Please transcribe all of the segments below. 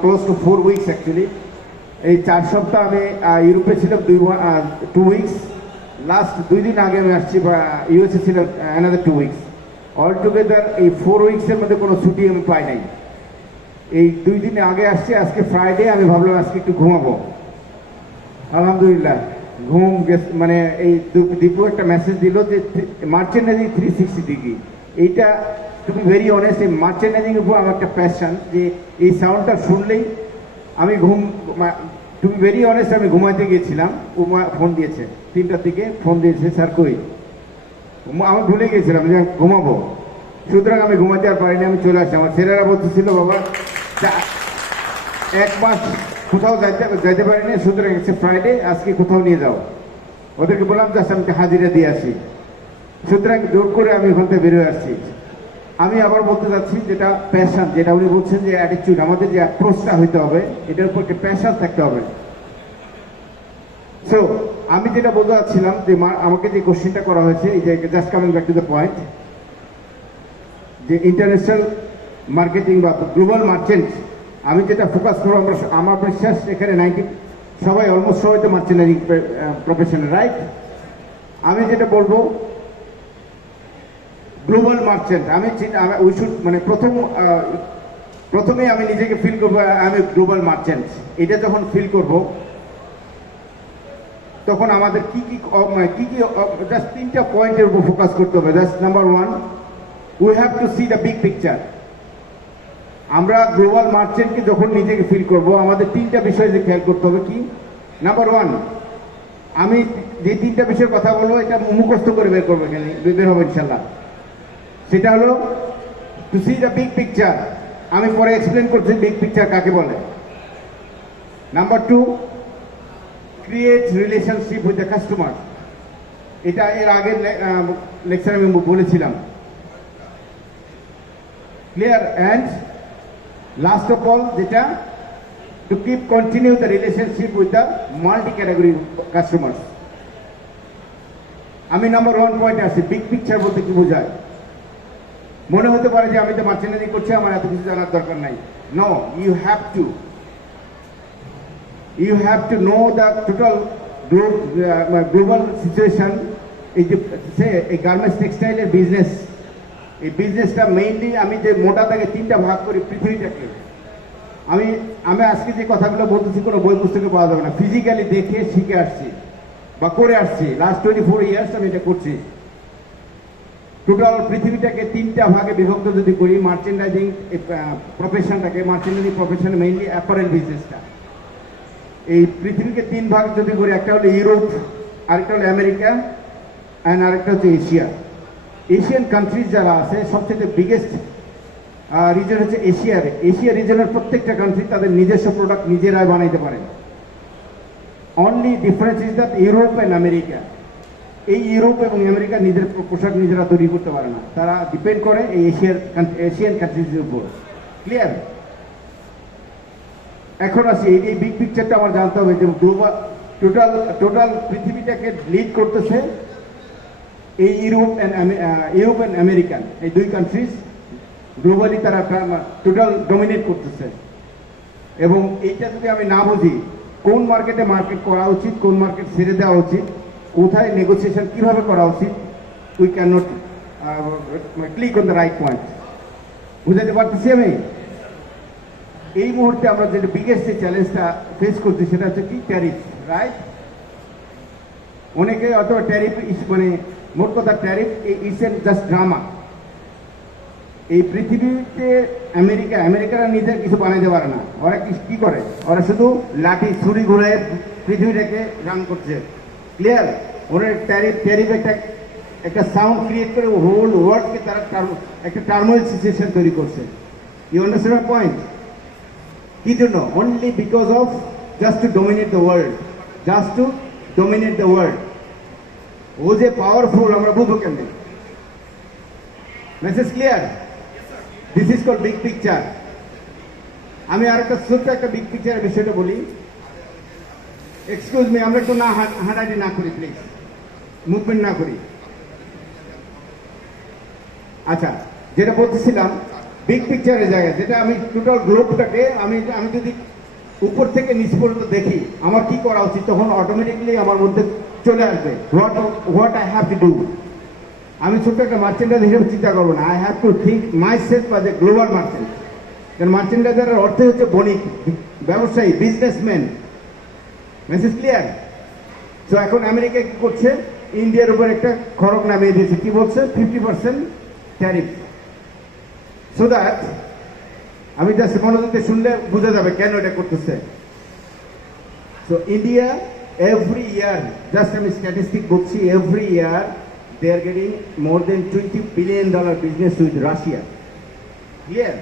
Close two 4 weeks actually. এই 4 সপ্তাহ আমি ইউরোপে ছিলাম 2 উইকস। লাস্ট 2 দিন আগে আমি আসছি ইউএসএ ছিলাম অ্যানাদার 2 উইকস। অল টুগেদার এই 4 উইকসের মধ্যে কোনো ছুটি আমি পাই নাই। এই 2 দিন আগে আসছি, আজকে ফ্রাইডে, আমি ভাবলাম আজকে একটু ঘুমাবো। আলহামদুলিল্লাহ ঘুম মানে এই দীপু একটা মেসেজ দিল যে মার্চেন্ডাইজিং 360 ডিগ্রি। এইটা টু বি ভেরি অনেস্ট, এই মার্চেন্ডাইজিং উপর আমার একটা প্যাশন, যে এই সাউন্ডটা শুনলেই আমি টু বি ভেরি অনেস্ট আমি ঘুমাইতে গিয়েছিলাম। ও ফোন দিয়েছে 3টার দিকে, ফোন দিয়েছে, স্যার কই, আমি ভুলে গিয়েছিলাম যে ঘুমাবো। সুতরাং আমি ঘুমাতে আর পারিনি, আমি চলে আসি। আমার ছেলেরা বলতেছিল বাবা 1 মাস কোথাও যাইতে পারিনি, সুতরাং হচ্ছে ফ্রাইডে, আজকে কোথাও নিয়ে যাও। ওদেরকে বললাম জাস্ট আমি হাজিরা দিয়ে আসি। সুতরাং জোর করে আমি ওখান থেকে বেরোয় আসছি। আমি আবার বলতে চাচ্ছি, যেটা প্যাশন, যেটা উনি বলছেন যে অ্যাটিটিউড, আমাদের যে অ্যাপ্রোচটা হইতে হবে, এটার উপর একটা প্যাশন থাকতে হবে। সো আমি যেটা বলতে চাচ্ছিলাম যে আমাকে যে কোশ্চেনটা করা হয়েছে, এই যে just coming back to the point, যে ইন্টারন্যাশনাল মার্কেটিং বা গ্লোবাল মার্চেন্ট, আমি যেটা ফোকাস করবো, আমার বিশ্বাস এখানে সবাই অলমোস্ট সবাই তো মার্চেন্ডাইজিং প্রফেশনাল, রাইট? আমি যেটা বলবো গ্লোবাল মার্চেন্ট, উই শুড মানে প্রথমে আমি নিজেকে ফিল করবো আমি গ্লোবাল মার্চেন্ট। এটা যখন ফিল করব, তখন আমাদের কি কি জাস্ট 3টা পয়েন্টের উপর ফোকাস করতে হবে। Just number 1, we have two see the big picture. আমরা গ্লোবাল মার্চেন্টকে যখন নিজেকে ফিল করব, আমাদের 3টা বিষয় যে খেয়াল করতে হবে। কি? নাম্বার 1, আমি যে 3টা বিষয়ের কথা বলবো, এটা মুখস্থ করে বের করবো, এখানে বের হবে ইনশাল্লাহ। সেটা হলো to see the big picture. আমি পরে এক্সপ্লেন করছি বিগ পিকচার কাকে বলে। Number 2, create relationship with the customer. এটা এর আগের লেকচারে আমি বলেছিলাম। Clear? And last of all, যেটা to keep continue the relationship with the multi category customers. আমি নাম্বার 1 পয়েন্টে আসি। বিগ পিকচার বলতে কি বোঝায়? মনে হতে পারে যে আমি তো মার্চেন্ডাইজিং করছি, আমার এত কিছু জানার দরকার নাই। No, you have to know the total global situation. এই যে এই গার্মেন্টস টেক্সটাইলের বিজনেস, এই বিজনেসটা মেইনলি আমি যে মোটা থেকে 3টা ভাগ করি পৃথিবীটাকে। আমি আজকে যে কথাগুলো বলতেছি কোনো বই পুস্তকে পাওয়া যাবে না, ফিজিক্যালি দেখে শিখে আসছি বা করে আসছি। লাস্ট 24 ইয়ার্স আমি এটা করছি। টোটাল পৃথিবীটাকে 3টা ভাগে বিভক্ত যদি করি, মার্চেন্ডাইজিং প্রফেশনটাকে, মার্চেন্ডাইজিং প্রফেশন মেইনলি অ্যাপারেল বিজনেসটা, এই পৃথিবীকে 3 ভাগ যদি করি, একটা হলো ইউরোপ, আরেকটা হলো আমেরিকা, অ্যান্ড আরেকটা হচ্ছে এশিয়া। এশিয়ান কান্ট্রিজ যারা আছে, সবচেয়ে বিগেস্ট রিজন হচ্ছে এশিয়া রিজনের প্রত্যেকটা কান্ট্রি তাদের নিজস্ব প্রোডাক্ট নিজেরাই বানাইতে পারে। Only difference is that Europe and America, এই ইউরোপ এবং আমেরিকা নিজের পোশাক নিজেরা তৈরি করতে পারে না, তারা ডিপেন্ড করে এই এশিয়ান কান্ট্রিজের উপর। ক্লিয়ার? এখন আসি, এই বিগ পিকচারটা আমার জানতে হবে যে গ্লোবাল টোটাল পৃথিবীটাকে লিড করতেছে এই ইউরোপ অ্যান্ড আমেরিকান, এই 2 কান্ট্রিজ গ্লোবালি তারা টোটাল ডমিনেট করতেছে। এবং এইটা যদি আমি না বুঝি, কোন মার্কেট করা উচিত, কোন মার্কেট ছেড়ে দেওয়া উচিত, কোথায় নেগোসিয়েশন কিভাবে করা উচিত, we can not click on the right point. বুঝাতে পারতেছি আমি? এই মুহূর্তে আমরা যেটা বিগেস্ট যে চ্যালেঞ্জটা ফেস করছি, সেটা হচ্ছে কি? Tariff, right? অনেকে অথবা ট্যারিফ মানে মোট কথা tariff is an just drama. এই পৃথিবীতে আমেরিকারা নিজের কিছু বানাইতে পারে না। ওরা কি করে? ওরা শুধু লাঠি ছুরি ঘুরে পৃথিবীটাকে রান করছে। ক্লিয়ার? ওরা ট্যারিফ একটা সাউন্ড ক্রিয়েট করে হোল ওয়ার্ল্ডকে তারা একটা টার্মোইল সিচুয়েশন তৈরি করছে। You understand my point? কি জন্য? Only because of just to dominate the world. ও যে পাওয়ারফুল আমরা বুঝবো কেমনি? Message clear? This is called big picture. আমি আরেকটা ছোট্ট একটা বিগ পিকচারের বিষয়টা বলি। এক্সকিউজ মি, আমরা একটু হাঁটাহাঁটি না করি প্লিজ, মুভমেন্ট না করি। আচ্ছা, যেটা বলতেছিলাম বিগ পিকচারের জায়গায়, যেটা আমি টোটাল গ্লোবটাকে আমি আমি যদি উপর থেকে নিচ পর্যন্ত দেখি আমার কি করা উচিত, তখন অটোমেটিকলি আমার মধ্যে চলে আসবে what I have to do. আমি ছোট্ট একটা মার্চেন্ডাইজ হিসেবে চিন্তা করবো না, I have to think my self as a global merchant. কারণ মার্চেন্ডাইজারের অর্থ হচ্ছে বণিক, ব্যবসায়ী, বিজনেসম্যান। Message clear? তো এখন আমেরিকা কি করছে, ইন্ডিয়ার উপর একটা খড়গ নামিয়ে দিয়েছে, কি বলছে, 50% ট্যারিফ। সো দ্যাট আমি জাস্ট মনোযোগ দিয়ে শুনলে বোঝা যাবে কেন এটা করতেছে। So India every year, just আমি স্ট্যাটিস্টিক বলছি, every year they are getting more than $20 billion business with Russia. Clear?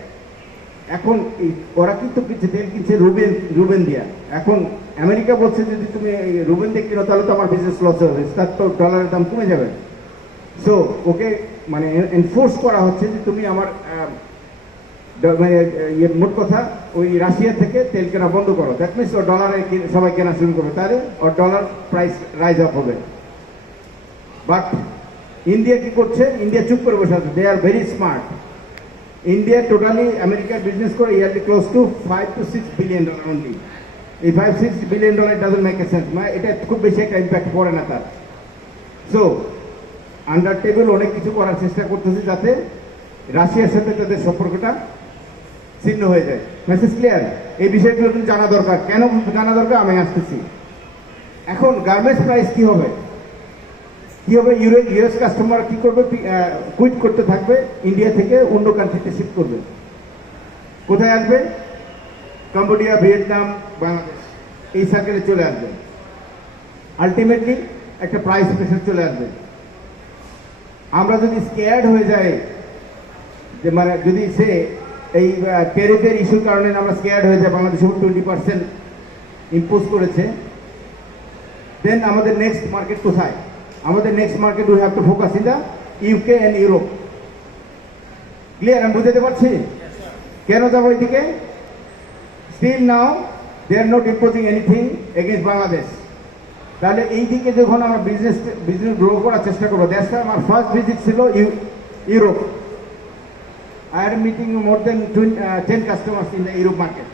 এখন ওরা কিন্তু কিনছে, তেল কিনছে রুবেন দিয়া। এখন আমেরিকা বলছে যদি তুমি রুবেন দিয়ে কিনো তাহলে তো আমার বিজনেস লস হবে, তার তো ডলারের দাম কমে যাবে। সো ওকে মানে এনফোর্স করা হচ্ছে যে তুমি আমার মোট কথা ওই রাশিয়া থেকে তেল কেনা বন্ধ করো। দ্যাট মিনস ওর ডলারে সবাই কেনা শুরু করবে, তাহলে ওর ডলার প্রাইস রাইজ আপ হবে। বাট ইন্ডিয়া কি করছে, ইন্ডিয়া চুপ করে বসে আছে। They are very smart. India totally আমেরিকার বিজনেস করে yearly close to $5 to $6 billion only. এই $5-6 billion doesn't make a sense, মানে এটা খুব বেশি একটা ইম্প্যাক্ট পড়ে না তার। সো আন্ডার টেবিল অনেক কিছু করার চেষ্টা করতেছে যাতে রাশিয়ার সাথে তাদের সম্পর্কটা ছিন্ন হয়ে যায়। Message clear? এই বিষয়গুলো কিন্তু জানা দরকার। কেন জানা দরকার আমি আসতেছি। এখন গার্মেন্টস প্রাইস কি হবে, কি হবে, ইউএস কাস্টমার কি করবে, কুইট করতে থাকবে, ইন্ডিয়া থেকে অন্য কান্ট্রিতে শিফট করবে। কোথায় আসবে? কম্বোডিয়া, ভিয়েতনাম, বাংলাদেশ, এই সার্কেলে চলে আসবে। আলটিমেটলি একটা প্রাইস প্রেশার চলে আসবে। আমরা যদি স্কেয়ার্ড হয়ে যাই, যে মানে যদি সে এই ট্যারিফের ইস্যুর কারণে আমরা স্কেয়ার্ড হয়ে যাই, বাংলাদেশ 20% ইম্পোজ করেছে, দেন আমাদের নেক্সট মার্কেট কোথায়? আমাদের next market we have to focus in the UK and Europe. Clear? আমি বুঝতে পারছি কেন যাবো এদিকে। Still now they are not imposing anything against Bangladesh. তাহলে এই দিকে যখন আমরা বিজনেস গ্রো করার চেষ্টা করবো, দ্যাটস আমার ফার্স্ট ভিজিট ছিল Europe. I am meeting more than 10 customers in the Europe market.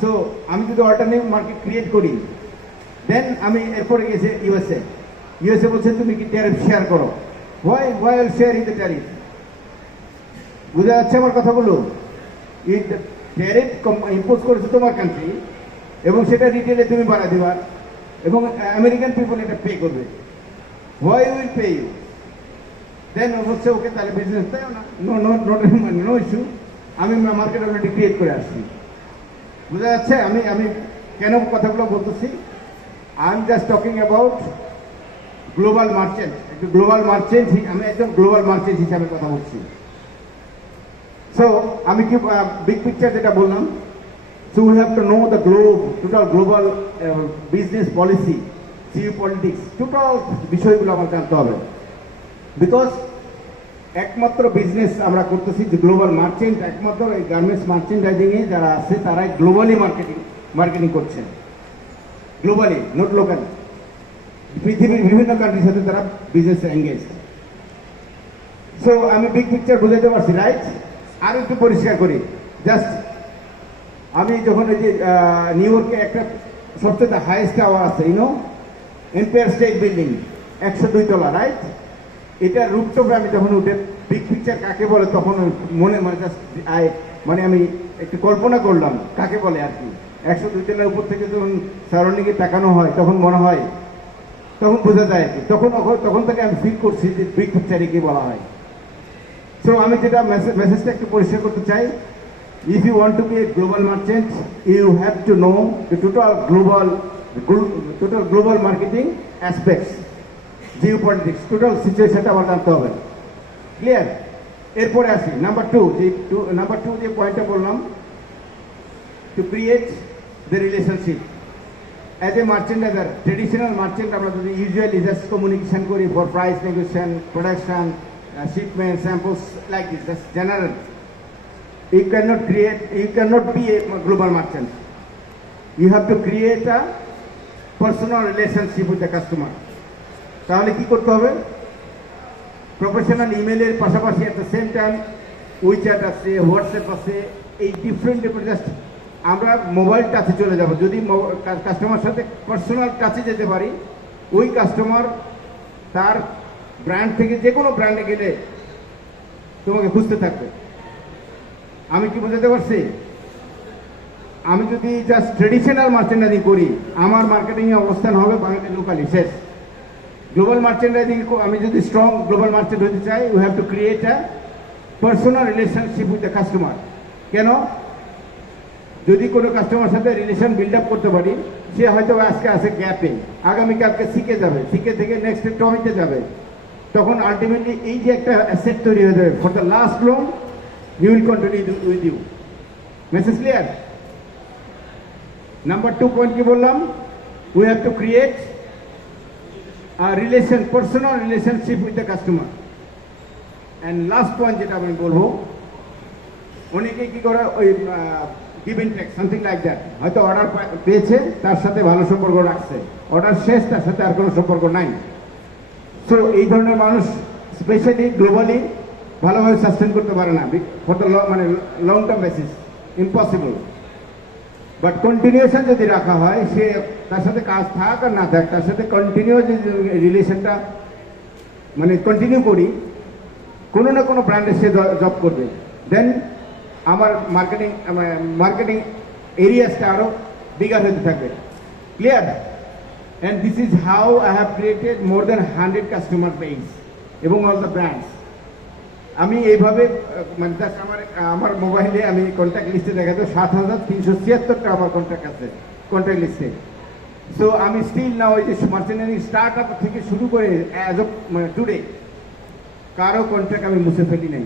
So আমি যদি অল্টারনেটিভ মার্কেট ক্রিয়েট করি, দেন আমি এরপরে গেছে ইউএসএ। ইউএসএ বলছে তুমি কি ট্যারিফ শেয়ার করো। why will share in the tariff? বুঝা যাচ্ছে আমার কথাগুলো? ট্যারিফ ইম্পোজ করেছে তোমার কান্ট্রি, এবং সেটা রিটেলে তুমি বাড়া দিবা, এবং আমেরিকান পিপল এটা পে করবে। why will pay you? দেন হচ্ছে ওকে তাহলে বিজনেস তাই না, নো ইস্যু, আমি মার্কেট অলরেডি ক্রিয়েট করে আসছি। বোঝা যাচ্ছে আমি কেন কথাগুলো বলতেছি? I am just talking about global merchant. একটু গ্লোবাল মার্চেন্ট, আমি একদম গ্লোবাল মার্চেন্ট হিসাবে কথা বলছি। সো আমি কি বিগ পিকচার যেটা বললাম, so we have to know the globe, total global business policy, Jio politics, total বিষয়গুলো আমার জানতে হবে। বিকজ একমাত্র বিজনেস আমরা করতেছি যে গ্লোবাল মার্চেন্ট, একমাত্র এই গার্মেন্টস মার্চেন্ডাইজিংয়ে যারা আছে তারাই গ্লোবালি মার্কেটিং করছে, গ্লোবালি, নট লোকাল। পৃথিবীর বিভিন্ন কান্ট্রির সাথে তারা বিজনেস এঙ্গেজ। সো আমি বিগ পিকচার বুঝাইতে পারছি, রাইট? আর একটু পরিষ্কার করি। জাস্ট আমি যখন এই যে নিউ ইয়র্কে একটা সবচেয়ে হাইয়েস্ট টাওয়ার আছে, এম্পায়ার স্টেট বিল্ডিং, 102 তলা, রাইট? এটা রুপটপে আমি যখন উঠে বিগ পিকচার কাকে বলে তখন মনে মানে আমি একটু কল্পনা করলাম কাকে বলে আর কি। 102 তলার উপর থেকে যখন সারাউন্ডিংয়ে তাকানো হয় তখন মনে হয়, তখন বোঝা যায় আর কি। তখন থেকে আমি ফিল করছি যে বিগ পিকচারে কি বলা হয়। সো আমি যেটা মেসেজটা একটু পরিষ্কার করতে চাই, if you want to be a global merchant, you have to know the total global marketing aspects, geopolitics, total সিচুয়েশনটা আমার জানতে হবে। ক্লিয়ার? এরপরে আসি নাম্বার টু যে পয়েন্টটা বললাম, to create the relationship as a merchandiser. Traditional merchant আমরা যদি ইউজুয়ালি জাস্ট কমিউনিকেশন করি for price negotiation, production, shipment, samples, like this, that's general. You cannot be a global merchant. You have to create a personal relationship with the customer. তাহলে কি করতে হবে? Professional ইমেলের পাশাপাশি at the same time WeChat আছে, WhatsApp আছে, এই different just আমরা মোবাইল টাচে চলে যাব। যদি কাস্টমার সাথে পার্সোনাল টাচে যেতে পারি, ওই কাস্টমার তার ব্র্যান্ড থেকে যে কোনো ব্র্যান্ডে গেলে তোমাকে খুঁজতে থাকবে। আমি কি বোঝাতে পারছি? আমি যদি জাস্ট ট্রেডিশনাল মার্চেন্ডাইজিং করি, আমার মার্কেটিংয়ে অবস্থান হবে লোকালি, শেষ। গ্লোবাল মার্চেন্ডাইজিং আমি যদি স্ট্রং গ্লোবাল মার্চেন্ট হতে চাই, we have to create a personal relationship with the customer. কেন? যদি কোনো কাস্টমার সাথে রিলেশন বিল্ড আপ করতে পারি, সে হয়তো আজকে আছে গ্যাপে, আগামীকালকে শিখে যাবে, শিখে থেকে নেক্সট টমিতে যাবে, তখন আলটিমেটলি এই যে একটা অ্যাসেট তৈরি হয়ে যাবে, for the last long you will continue with you. Message clear? Number 2 point কি বললাম? We have to create a relation, personal relationship with the customer. And last point যেটা আমি বলবো, অনেকে কি করে ওই give and take something like that, হয়তো অর্ডার পেয়েছে, তার সাথে ভালো সম্পর্ক রাখছে, অর্ডার শেষ, তার সাথে আর কোনো সম্পর্ক নাই। সো এই ধরনের মানুষ স্পেশালি গ্লোবালি ভালোভাবে সাস্টেন করতে পারে না, ফর দ্য মানে long term basis, impossible. But continuation যদি রাখা হয়, সে তার সাথে কাজ থাক আর না থাক, তার সাথে কন্টিনিউ যদি রিলেশনটা মানে কন্টিনিউ করি, কোনো না কোনো ব্র্যান্ডে সে জব করবে, দেন আমার মার্কেটিং এরিয়াসটা আরও বিগার হতে থাকবে। Clear? And this is how I have created more than 100 customer base এবং অল দ্য ব্র্যান্ডস। আমি এইভাবে মানে জাস্ট আমার মোবাইলে আমি কন্ট্যাক্ট লিস্টে দেখা যায় 7,376টা আমার কন্ট্যাক্ট আছে কন্ট্যাক্ট লিস্টে। সো আমি স্টিল না ওই যে মার্চেন্ডাইজিং স্টার্ট আপ থেকে শুরু করে অ্যাজ অফ মানে টুডে কারো কন্ট্যাক্ট আমি মুছে ফেলি নাই,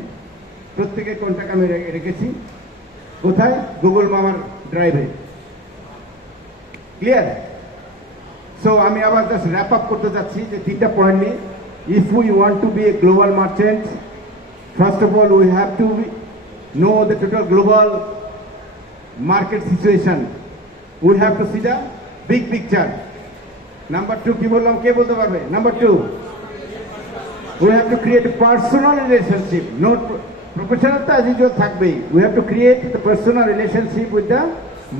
প্রত্যেকের কন্ট্যাক্ট আমি রেখেছি। কোথায়? গুগল মামার ড্রাইভে। ক্লিয়ার? সো আমি আবার জাস্ট র্যাপ আপ করতে যাচ্ছি যে 3টা পয়েন্ট নিয়ে। If we want to be a global merchant, first of all we have to know the total global market situation. We have to see the big picture. Number 2 কি বললাম, কে বলতে পারবে? Number 2, we have to create a personal relationship, not professional তো as usual থাকবেই। We have to create the personal relationship with the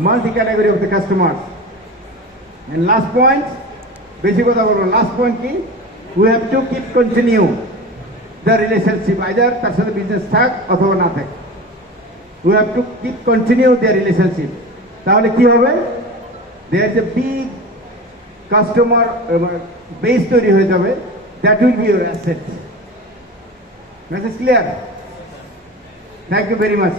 multi-category of the customers. And last point, বেশি কথা বলবো, last point কি? We have to keep continue the relationship, either তার সাথে business থাক অথবা না থাক, we have to keep continue their relationship. তাহলে কি হবে? there is a big customer base তৈরি হয়ে যাবে, that will be your asset. Message clear? Thank you very much.